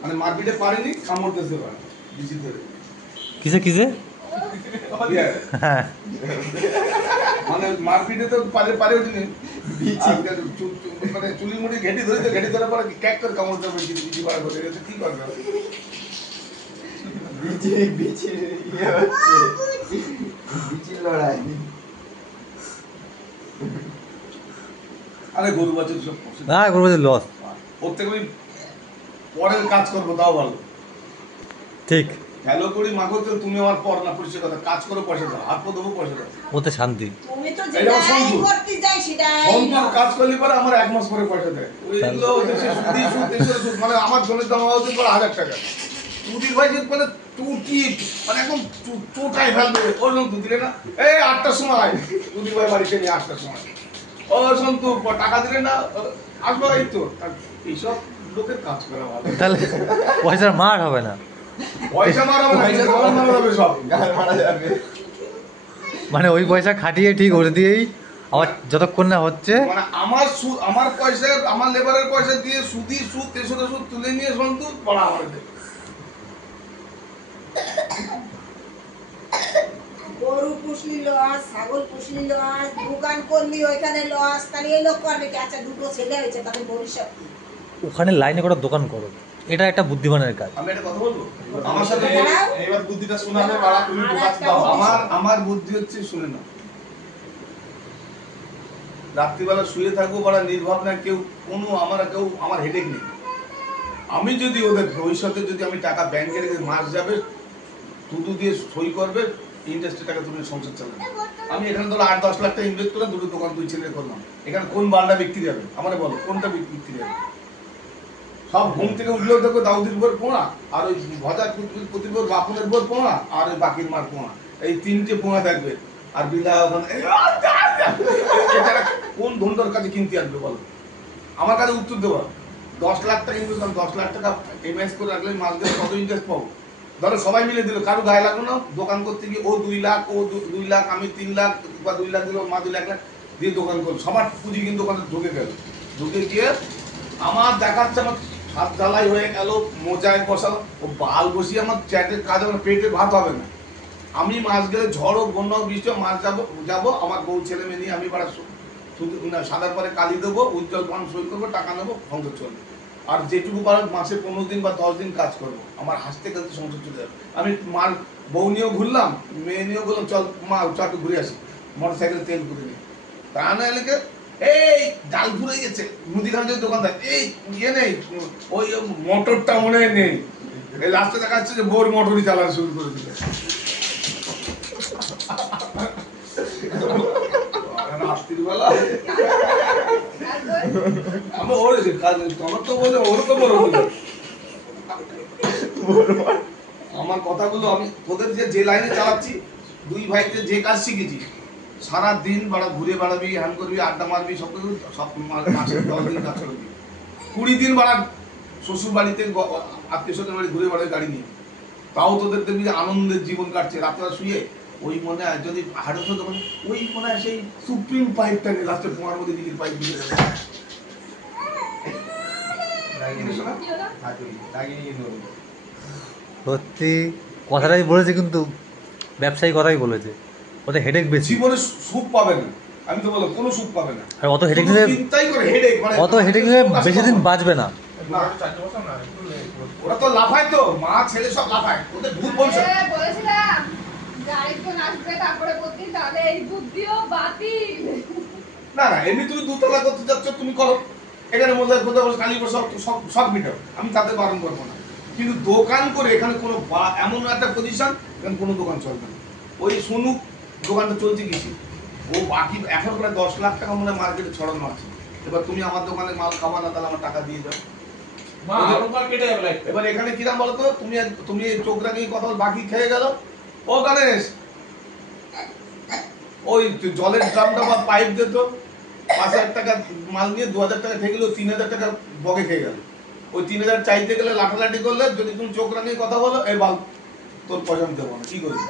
মানে মারপিটে পারিনি, কামড় দিতে পারে বিচি ধরে। কিসে কিসে? হ্যাঁ মানে মারপিটে তো পারে ওঠেনি, মানে চুলি মুড়ি ঘেটে ধরে তো ঘেটে ধরার পরে ক্যাক করে কামড় দেবে, বিচি পাড়া করে গেছে। কি করবে বিচির লড়াই। আরে গরু বাছুর সব না গরু বাছুর লস। ওর থেকে আমি পরের কাজ করবো, তাও ভালো। ঠিক হ্যালো করি মাগো, তো তুমি আমার পর না পরিচয় কথা, কাজ করো পয়সা দাও, হাত পা দেবো পয়সা দাও, ওতে শান্তি। তুমি তো যেটাই করতে যাই সেটাই সন্তুর কাজ করলে পরে আমার 1 মাস পরে পয়সা দেয়। ওইগুলো দেশে সুদি সুদ দেশে সুদ, মানে আমার জনের দাম হওয়া উচিত 1000 টাকা। সুদির ভাই যে মানে টুটি মানে একদম চোটাই ফেলবে, ওর জন্য দিলে না এই 8টার সময় সুদির ভাই বাড়িতে নিয়ে 8টার সময়, ও সন্তু টাকা দিলে না আসবো, এই তো এইসব লোকের কাজ করা ভালো। তাহলে পয়সার মার হবে না, পয়সা মারাবে না, গাল মারা যাবে সব, গাল মারা যাবে। মানে ওই পয়সা খাটিয়ে ঠিক ওটা দিয়েই আবার যতক্ষণ না হচ্ছে মানে আমার পয়সা, আমার লেবারের পয়সা দিয়ে সুদি সুদ তেসরা সুদ তুলে নিয়ে সন্তু পড়া আমার দেবে। গরু পুষলি লস, ছাগল পুষলি লস, দোকান করলি ওইখানে লস, তাহলে এই লোক করবে কি? আচ্ছা দুটো ছেলে হয়েছে, তাদের ভবিষ্যৎ কি? ওখানে লাইনে করে দোকান করো, এটা একটা বুদ্ধিমানের কাজ। আমি একটা কথা বলবো, আমার সাথে এবার বুদ্ধিটা শোনাবে বাড়া, তুমি আর কাজ একটা দাও। আমার বুদ্ধি হচ্ছে, শুনে না, রাত্রিবেলা শুয়ে থাকবো বড় নির্ভর না, কেউ আমার হেডেক নেই। আমি যদি ওদের ভবিষ্যতে যদি আমি টাকা ব্যাংকে রেখে মাস যাবে দুটো দিয়ে সই করবে, ইন্টারেস্টের টাকা তুমি সংসার চালাবে। আমি এখানে ধরো 8-10 লাখ টাকা ইনভেস্ট করে দুটো দোকান 2 ছেলে করলাম, এখানে কোন বালটা বিক্রি যাবে আমার বলো, কোনটা বিক্রি যাবে? সব ঘুম থেকে উঠলেও দেখো দাউদির বোর পোনা, আর ওই ভজা প্রতিবোর বাপুনের বোর পোনা, আর ওই বাকির মার পোনা, এই 3টে পোনা থাকবে। আর বিলা ওখানে কোন ধন্ডর কাছে কিনতে আসবে বলো? আমার কাছে উত্তর দেবো, 10 লাখ টাকা ইনভেস্ট করলাম, 10 লাখ টাকা ইনভেস্ট করে রাখলে মাস গেলে কত ইন্টারেস্ট পাবো? ধরো সবাই মিলে দিল, কারো গায়ে লাগলো না, দোকান করতে গিয়ে ও 2 লাখ, ও 2 লাখ, আমি 3 লাখ বা 2 লাখ দিল, মা 2 লাখ দিয়ে দোকান করলো, সবার পুঁজি কিন্তু দোকানে ঢুকে গেল। ঢুকে গিয়ে আমার দেখাচ্ছে আমার হাত ঢালাই হয়ে গেল, মোজায় বসালো, ও বাল বসিয়ে আমার চ্যাটের কাজ, আমার পেটে ভাত হবে না। আমি মাস গেলে ঝড় বন্যা বৃষ্টি মাস যাবো আমার বউ ছেলে মেয়ে নিয়ে, আমি বাড়া শুধু সাদার পরে কালি দেবো, উজ্জ্বল পান সই করবো, টাকা নেবো, সংসার চলবে। আর যেটুকু পারো মাসে 15 দিন বা 10 দিন কাজ করবো, আমার হাসতে খেলতে সংসার চলে যাবে। আমি মার বউ নিয়েও ঘুরলাম, মেয়ে নিয়েও বললাম চল মা একটু ঘুরে আসি, মোটর সাইকেলে তেল ঘুরে নিয়ে। তা না এলাকে এই ডাল ফুরে গেছে, মুদিখানা যদি দোকানদার এই ইয়ে নেই, ওই মোটরটা মনে হয় নেই, এই লাস্টে দেখা যাচ্ছে যে বোর মোটরই চালানো শুরু করে দিল। রাত্রিবেলা আমি ওরেছি কাজ, তোমার তো বলে ওর তো বড় আমার কথাগুলো আমি তোদের যে লাইনে চালাচ্ছি, 2 ভাইতে যে কাজ শিখেছি, সারা দিন বাড়া ঘুরে বেড়াবি, হ্যান করবি, আড্ডা মারবি, সব কিছু, সব মাসে 10 দিন কাজ করবি, 20 দিন বাড়া শ্বশুর বাড়িতে আত্মীয় স্বজন বাড়ি ঘুরে বেড়াবি গাড়ি নিয়ে, তাও তোদের দেখবি যে আনন্দের জীবন কাটছে। রাত্রে শুয়ে ওই মনে হয় যদি হাঁটতো তখন ওই মনে হয় সেই সুপ্রিম পাইপটা নিয়ে লাস্টে কুমার মধ্যে দিদির পাইপ দিয়ে সত্যি কথাটাই বলেছে, কিন্তু ব্যবসায়ী কথাই বলেছে, ওদের হেডেক বেশি, জীবনে সুখ পাবে না। আমি তো বললাম কোনো সুখ পাবে না, আর অত হেডেক নিলে চিন্তাই করে হেডেক, মানে অত হেডেক নিলে বেশি দিন বাঁচবে না। ওরা তো লাফায়, তো মা ছেলে সব লাফায়, ওদের ভূত বলছে। বলেছিলাম যে আরেকজন আসবে তারপরে করতে, তাহলে এই বুদ্ধিও বাতিল। না না, এমনি তুমি 2 তলা করতে যাচ্ছ, তুমি করো, এখানে মধ্যে কোথাও কালী সব মিটাও, আমি তাদের বারণ করবো না। কিন্তু দোকান করে এখানে কোনো এমন একটা পজিশন এখানে কোনো দোকান চলবে না। ওই শুনুক দোকানটা চলছে কিছু, ও বাকি এখন প্রায় 10 লাখ টাকা মনে হয় মার্কেটে ছড়ানো আছে। এবার তুমি আমার দোকানে মাল খাবা না, তাহলে আমার টাকা দিয়ে যাও। এবার এখানে কিরাম বলতো, তুমি চোখ রাখিয়ে কথা বাকি খেয়ে গেল, ও গণেশ ওই জলের ড্রামটা বা পাইপ দিত, 5,000 টাকা মাল নিয়ে 2,000 টাকা খেয়ে গেল, 3,000 টাকা বগে খেয়ে গেল। ওই 3,000 চাইতে গেলে লাঠালাঠি করলে, যদি তুমি চোখ রাখিয়ে কথা বলো, এই বাল তোর পয়সা আমি দেবো না, কি করবি?